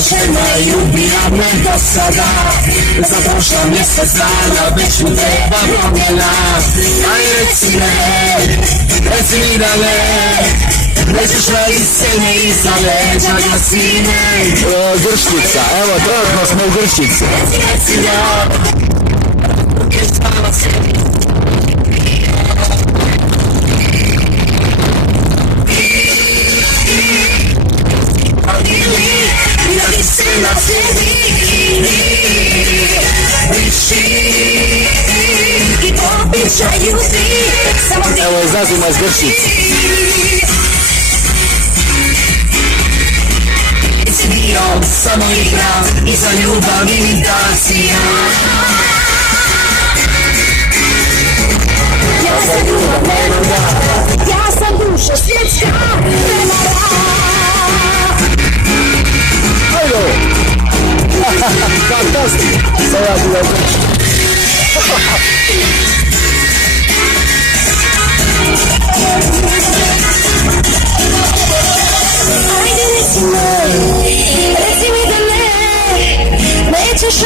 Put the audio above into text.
savršena i ubija me do sada. Za prošla mjesec dana već mi treba promjena. Aj reci mi da nećeš radit se ne iza leđa na sine. Grščica, evo trenutno smo u Grščici. Reci da Evo izlazimo iz Grščice. Samo igram i za ljubav imitacija. Ja sam ljubav prevara, ja sam duša svjetska prevara. Ajde! Fantastik! Sad ja bila u Grščici. Ajde reci mi da nećeš